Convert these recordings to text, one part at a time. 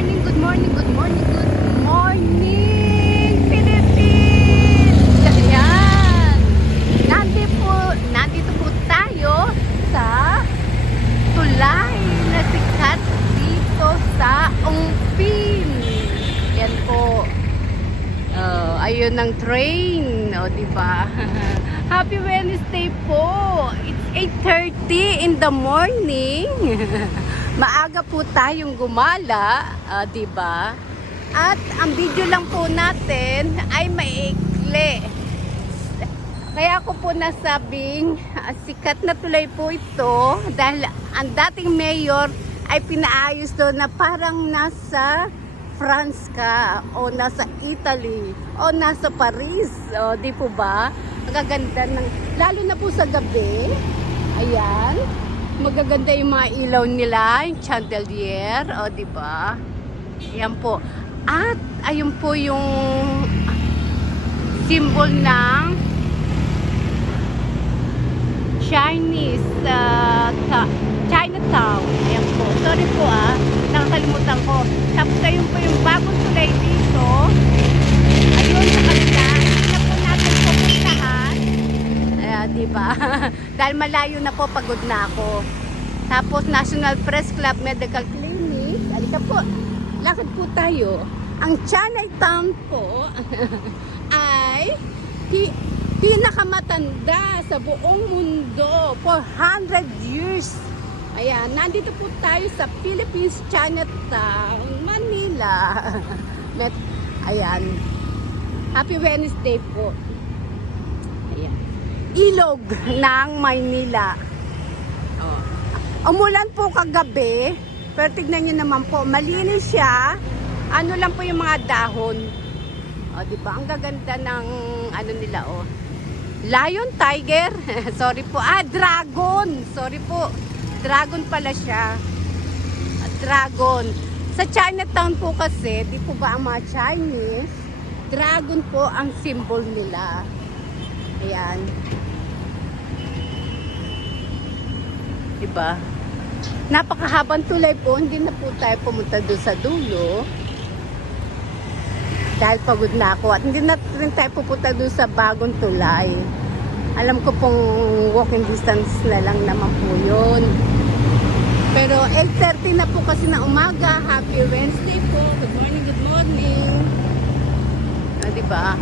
morning, good morning, good morning, good morning, Philippines! Ayan! Nandito po tayo sa tulay na sikat dito sa Ongpin. Yan po. Ayun ang train. O, diba? Happy Wednesday po! It's 8:30 in the morning. Maaga po tayong gumala, diba? At ang video lang po natin ay maikli. Kaya ko po nasabing sikat na tulay po ito dahil ang dating mayor ay pinaayos doon na parang nasa France ka o nasa Italy o nasa Paris. O, di po ba? Ang gaganda ng, lalo na po sa gabi. Ayan. Magaganda yung mga ilaw nila, yung chandelier, o diba? Ayan po. At ayun po yung symbol ng Chinese Chinatown. Ayan po. Sorry po nakakalimutan ko. Tapos ayun po yung bagong tulay dito. Ayun sa kanila. Hindi na po natin pupuntahan. Diba? Dahil malayo na po, pagod na ako. Tapos National Press Club Medical Clinic. Alika po, lakad po tayo. Ang Chinatown po ay pinakamatanda sa buong mundo. 400 years. Ayan, nandito po tayo sa Philippines Chinatown, Manila. Ayan. Happy Wednesday po. Ilog ng Maynila. Umulan po kagabi, pero tignan nyo naman po, malinis siya. Ano lang po yung mga dahon. Diba? Ang gaganda ng ano nila, lion, tiger. Sorry po. Dragon. Sorry po. Dragon pala siya. Dragon. Sa Chinatown po kasi, di po ba ang mga Chinese, dragon po ang symbol nila. Ayan. Diba? Napakahabang tulay po. Hindi na po tayo pumunta doon sa dulo. Dahil pagod na ako. At hindi na rin tayo pupunta doon sa bagong tulay. Alam ko pong walking distance na lang naman po yun. Pero 8:30 na po kasi na umaga. Happy Wednesday po. Good morning, good morning. Diba?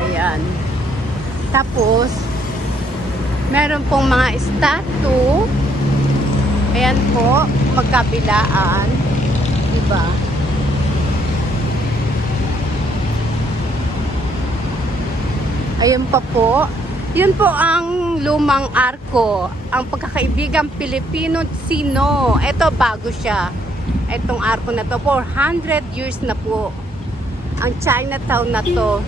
Ayan. Tapos, meron pong mga statue. Ayan po, magkabilaan. Diba? Ayan pa po. Yun po ang lumang arko. Ang pagkakaibigang Pilipino-Sino. Ito, bago siya. Itong arko na to. 400 years na po. Ang Chinatown na to.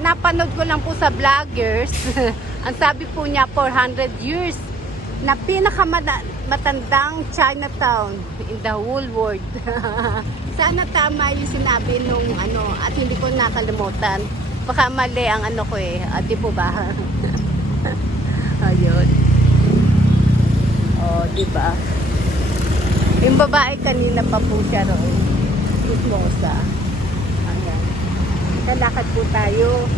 Napanood ko lang po sa vloggers. Ang sabi po niya 400 years na pinakamatandang Chinatown in the whole world. Sana tama yung sinabi nung at hindi ko nakalimutan. Baka mali ang ko di po ba? Ayun. Di ba? Yung babae kanina pa po siya roon. Chismosa. Kalakad po tayo.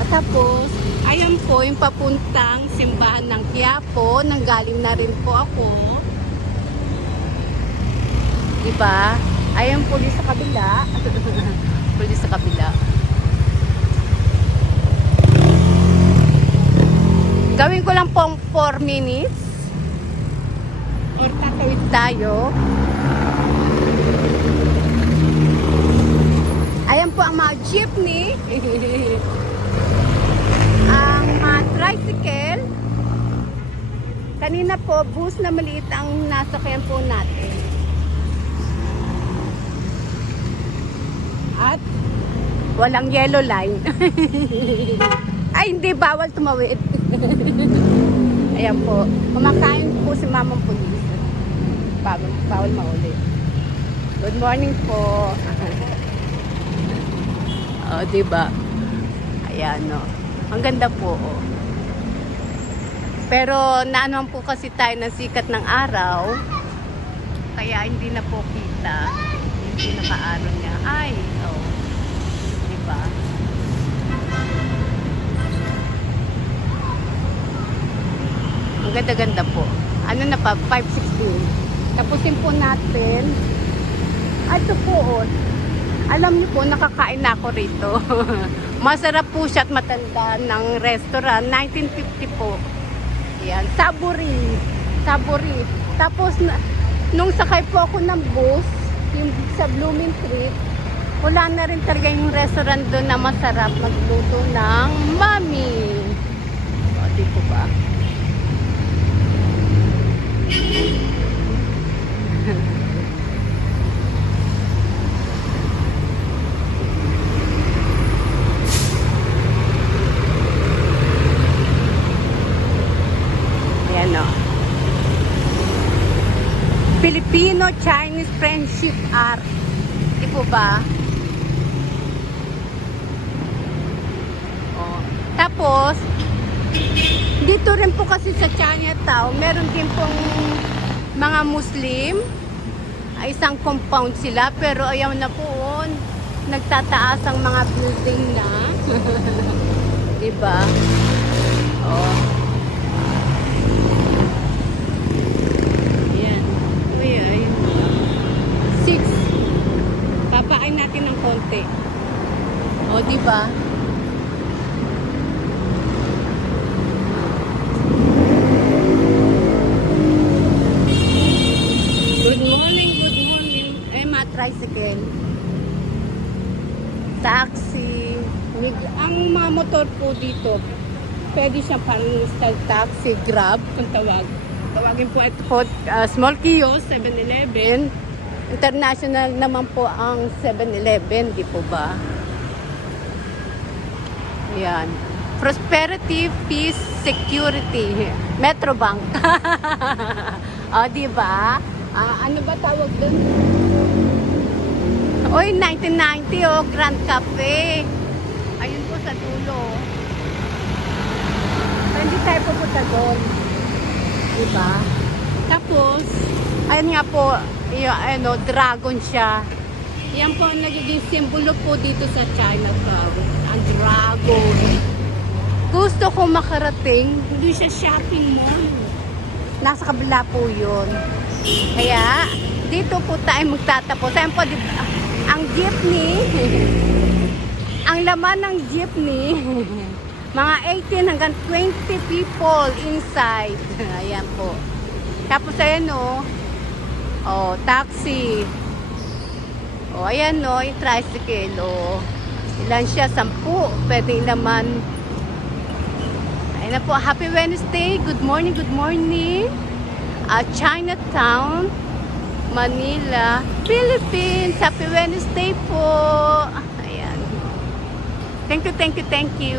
At tapos, ayan po yung papuntang simbahan ng Quiapo. Nanggaling na rin po ako. Diba? Ayan po sa kabila. Pulis sa kabila. Gawin ko lang pong 4 minutes. Or tatawid tayo. Ayan po ang mga jeepney. Ang mga tricycle. Kanina po, bus na maliit ang nasakyan po natin. At walang yellow line. Ay, hindi, bawal tumawid. Ayan po. Kumakain po si Mamang Pulis. Bawal mauli. Good morning po. Diba? Ayan, Ang ganda po, Pero naanoan po kasi tayo ng sikat ng araw. Kaya hindi na po kita. Hindi na maaraw niya. Ay, oh. Diba? Ang ganda-ganda po. Ano na pa? 5:16. Tapusin po natin. Ito po, oh. Alam niyo po, nakakain na ako rito. Masarap po siya at matanda ng restaurant. 1950 po. Yan. Saburi. Saburi. Tapos, nung sakay po ako ng bus, yung sa Blooming Treat, wala na rin talaga yung restaurant doon na masarap magluto ng mami. O, di po ba? Ayan o. Filipino-Chinese Friendship Art. Di po ba? O. Tapos, dito rin po kasi sa Chinatown, meron din pong mga Muslim. Isang compound sila, pero ayaw na po. Nagtataas ang mga building na. Diba? Oh. Ayan. Uy, ayun. 6. Papain natin ng konti. O, diba? Good morning, good morning. Eh, tricycle. Taxi. Ang mga motor po dito, pwede siya parang style taxi, Grab, kung tawag. Tawagin po ito po, small kiosk, 7-Eleven. International naman po ang 7-Eleven, di po ba? Ayan. Prosperity, Peace, Security. Metrobank. O, di ba? Ano ba tawag dun? Oy, 1990 oh, Grand Cafe. Ayun po sa dulo. So, hindi tayo pupunta doon. Diba? Tapos, ayun nga po, yung, ano, dragon siya. Yan po ang nagiging simbolo po dito sa Chinatown. Ang dragon. Gusto ko makarating, hindi siya shopping mall. Nasa kabila po yun. Kaya, dito po tayo magtatapos. Ayun po, ang jeepney, ang laman ng jeepney, mga 18 hanggang 20 people inside. Ayan po. Tapos ayan o, oh, taxi. O, ayan o, yung tricycle. O, ilan siya? 10. Pwede naman. Ayan na po. Happy Wednesday. Good morning, good morning. Chinatown, Manila, Philippines. Happy Wednesday po. Ayan. Thank you, thank you, thank you.